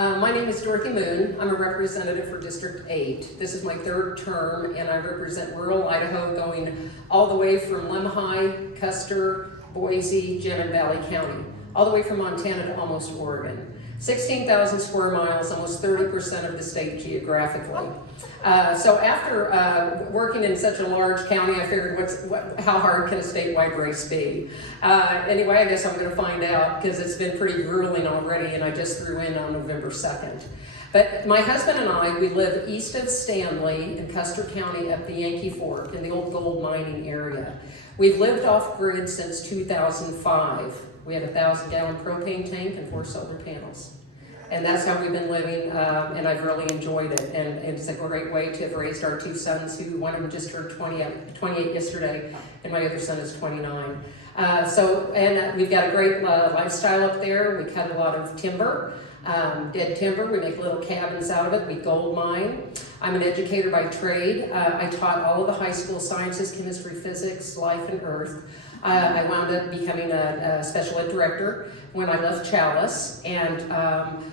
My name is Dorothy Moon. I'm a representative for District 8. This is my third term, and I represent rural Idaho, going all the way from Lemhi, Custer, Boise, Gem, and Valley County, all the way from Montana to almost Oregon. 16,000 square miles, almost 30% of the state geographically. So after working in such a large county, I figured how hard can a statewide race be? Anyway, I guess I'm going to find out, because it's been pretty grueling already, and I just threw in on November 2nd. But my husband and I, we live east of Stanley in Custer County up the Yankee Fork in the old gold mining area. We've lived off-grid since 2005. We have a 1,000-gallon propane tank and 4 solar panels. And that's how we've been living, and I've really enjoyed it. And it's a great way to have raised our 2 sons, who one of them just turned 28 yesterday, and my other son is 29. We've got a great lifestyle up there. We cut a lot of timber, dead timber. We make little cabins out of it. We gold mine. I'm an educator by trade. I taught all of the high school sciences, chemistry, physics, life, and earth. I wound up becoming a special ed director when I left Chalice, and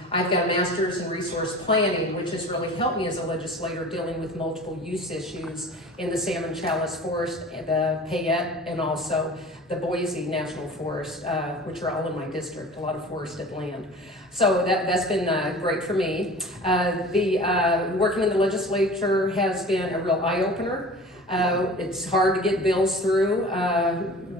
I've got a master's in resource planning, which has really helped me as a legislator dealing with multiple use issues in the Salmon Chalice Forest, the Payette, and also the Boise National Forest, which are all in my district, a lot of forested land. So that's been great for me. Working in the legislature has been a real eye-opener. It's hard to get bills through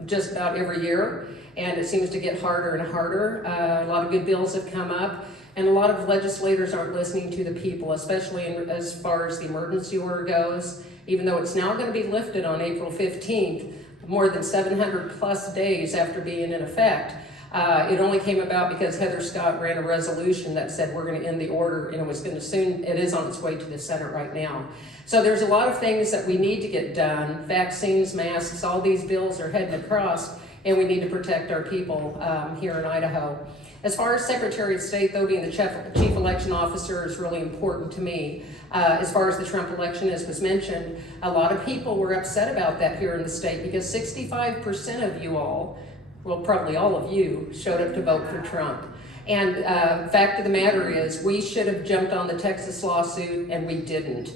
just about every year, and it seems to get harder and harder. A lot of good bills have come up, and a lot of legislators aren't listening to the people, especially as far as the emergency order goes. Even though it's now going to be lifted on April 15th, more than 700 plus days after being in effect. It only came about because Heather Scott ran a resolution that said we're going to end the order, and it is on its way to the Senate right now. So there's a lot of things that we need to get done. Vaccines, masks, all these bills are heading across, and we need to protect our people here in Idaho. As far as Secretary of State, though, being the chief election officer is really important to me. As far as the Trump election, as was mentioned, a lot of people were upset about that here in the state, because 65% of you all, well, probably all of you, showed up to vote for Trump. And fact of the matter is, we should have jumped on the Texas lawsuit, and we didn't.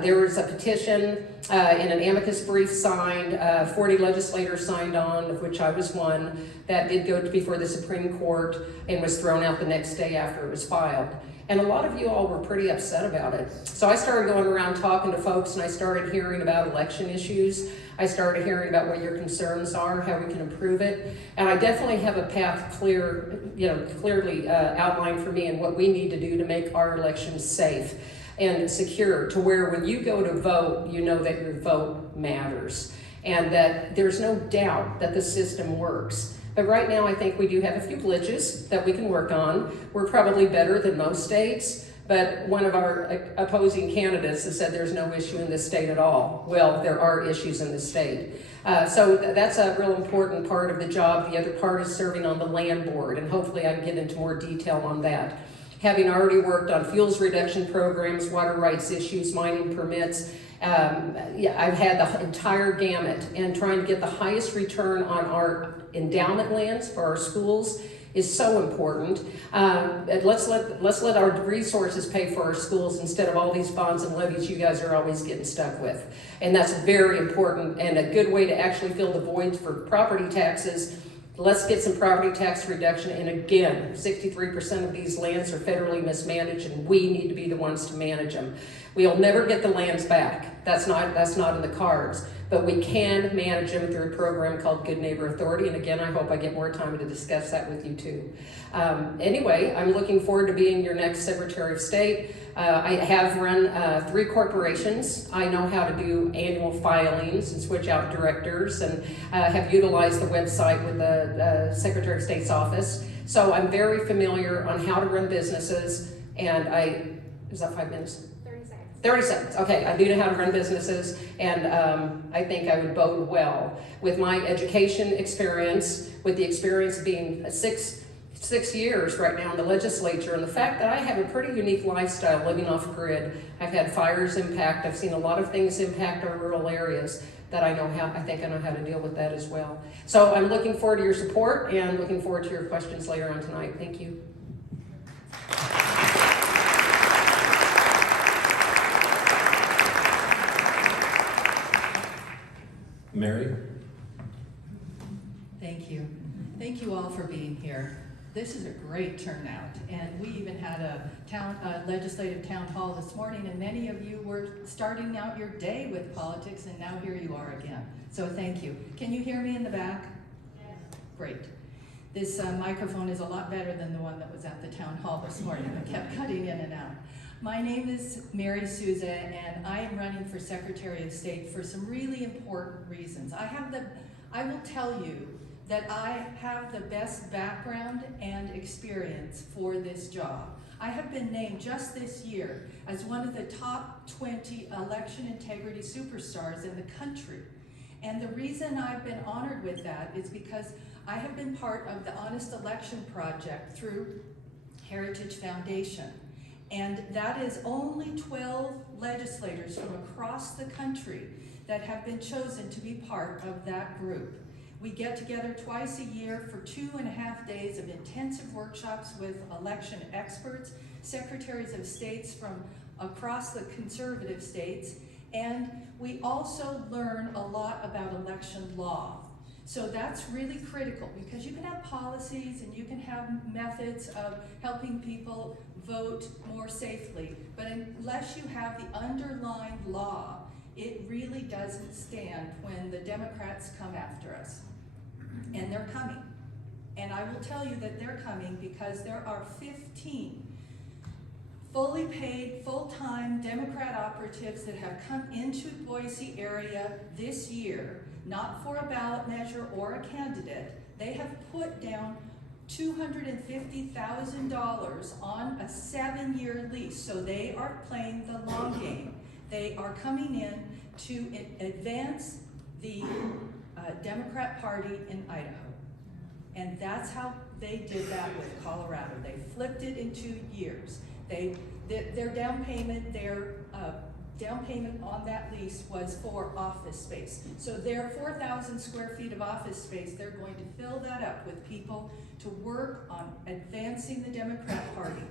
There was a petition in an amicus brief signed, 40 legislators signed on, of which I was one, that did go before the Supreme Court and was thrown out the next day after it was filed. And a lot of you all were pretty upset about it. So I started going around talking to folks, and I started hearing about election issues. I started hearing about what your concerns are, how we can improve it. And I definitely have a path clearly outlined for me and what we need to do to make our elections safe and secure, to where when you go to vote, you know that your vote matters and that there's no doubt that the system works. But right now, I think we do have a few glitches that we can work on. We're probably better than most states, but one of our opposing candidates has said there's no issue in this state at all. Well, there are issues in the state. So that's a real important part of the job. The other part is serving on the land board, and hopefully I can get into more detail on that. Having already worked on fuels reduction programs, water rights issues, mining permits, I've had the entire gamut, and trying to get the highest return on our endowment lands for our schools is so important. Let's let our resources pay for our schools instead of all these bonds and levies you guys are always getting stuck with. And that's very important, and a good way to actually fill the voids for property taxes. Let's get some property tax reduction, and again, 63% of these lands are federally mismanaged, and we need to be the ones to manage them. We'll never get the lands back. That's not in the cards, but we can manage them through a program called Good Neighbor Authority, and again, I hope I get more time to discuss that with you too. Anyway, I'm looking forward to being your next Secretary of State. I have run 3 corporations. I know how to do annual filings and switch out directors, and have utilized the website with the Secretary of State's office. So I'm very familiar on how to run businesses, and is that 5 minutes? 30 seconds. Okay, I do know how to run businesses, and I think I would bode well with my education experience, with the experience of being six years right now in the legislature, and the fact that I have a pretty unique lifestyle living off grid. I've had fires impact. I've seen a lot of things impact our rural areas that I think I know how to deal with that as well. So I'm looking forward to your support and looking forward to your questions later on tonight. Thank you. Mary? Thank you. Thank you all for being here. This is a great turnout, and we even had a legislative town hall this morning, and many of you were starting out your day with politics, and now here you are again. So thank you. Can you hear me in the back? Yes. Great. This microphone is a lot better than the one that was at the town hall this morning. It kept cutting in and out. My name is Mary Souza, and I am running for Secretary of State for some really important reasons. I will tell you that I have the best background and experience for this job. I have been named just this year as one of the top 20 election integrity superstars in the country. And the reason I've been honored with that is because I have been part of the Honest Election Project through Heritage Foundation. And that is only 12 legislators from across the country that have been chosen to be part of that group. We get together twice a year for 2.5 days of intensive workshops with election experts, secretaries of states from across the conservative states, and we also learn a lot about election law. So that's really critical because you can have policies and you can have methods of helping people vote more safely, but unless you have the underlying law, it really doesn't stand when the Democrats come after us. And they're coming. And I will tell you that they're coming because there are 15 fully paid, full-time Democrat operatives that have come into Boise area this year, not for a ballot measure or a candidate. They have put down $250,000 on a 7-year lease. So they are playing the long game. They are coming in to advance the Democrat Party in Idaho. And that's how they did that with Colorado. They flipped it in 2 years. Their down payment on that lease was for office space. So their 4,000 square feet of office space, they're going to fill that up with people to work on advancing the Democrat Party.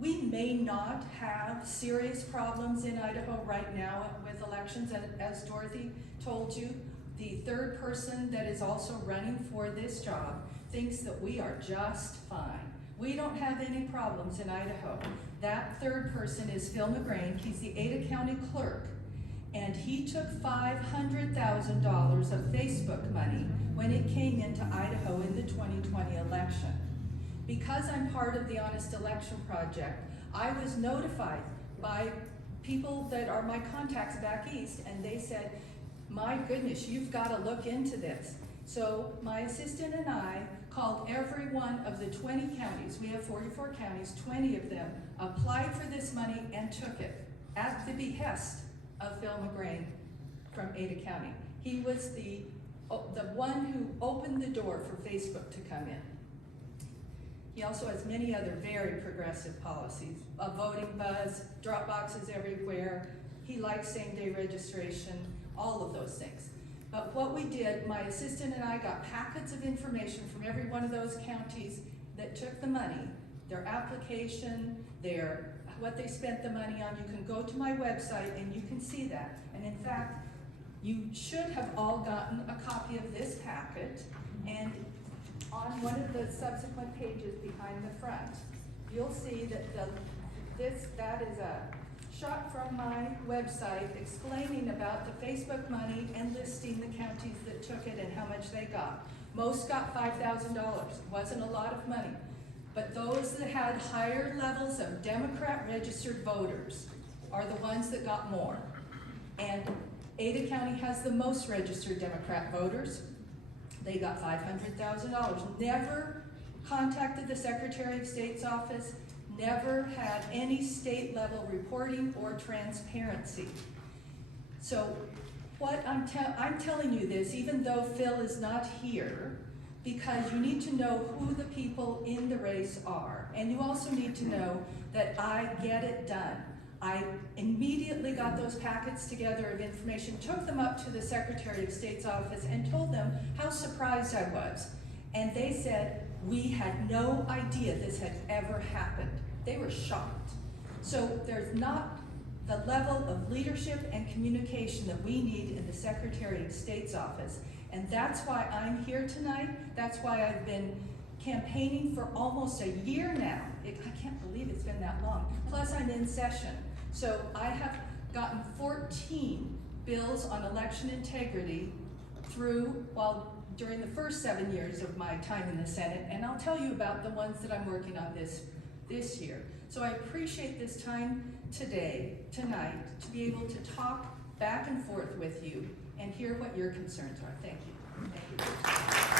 We may not have serious problems in Idaho right now with elections, and as Dorothy told you, the third person that is also running for this job thinks that we are just fine. We don't have any problems in Idaho. That third person is Phil McGrain. He's the Ada County clerk, and he took $500,000 of Facebook money when it came into Idaho in the 2020 election. Because I'm part of the Honest Election Project, I was notified by people that are my contacts back east, and they said, my goodness, you've got to look into this. So my assistant and I called every one of the 20 counties. We have 44 counties, 20 of them applied for this money and took it at the behest of Phil McGrain from Ada County. He was the one who opened the door for Facebook to come in. He also has many other very progressive policies, a voting buzz, drop boxes everywhere. He likes same-day registration, all of those things. But what we did, my assistant and I got packets of information from every one of those counties that took the money, their application, what they spent the money on. You can go to my website and you can see that. And in fact, you should have all gotten a copy of this packet, and on one of the subsequent pages behind the front, you'll see that that is a shot from my website explaining about the Facebook money and listing the counties that took it and how much they got. Most got $5,000. Wasn't a lot of money. But those that had higher levels of Democrat registered voters are the ones that got more. And Ada County has the most registered Democrat voters. They got $500,000. Never contacted the Secretary of State's office, never had any state level reporting or transparency. So what I'm telling you this, even though Phil is not here, because you need to know who the people in the race are. And you also need to know that I get it done. I immediately got those packets together of information, took them up to the Secretary of State's office and told them how surprised I was. And they said, we had no idea this had ever happened. They were shocked. So there's not the level of leadership and communication that we need in the Secretary of State's office. And that's why I'm here tonight. That's why I've been campaigning for almost a year now. I can't believe it's been that long. Plus I'm in session. So I have gotten 14 bills on election integrity during the first 7 years of my time in the Senate, and I'll tell you about the ones that I'm working on this year. So I appreciate this time tonight, to be able to talk back and forth with you and hear what your concerns are. Thank you. Thank you.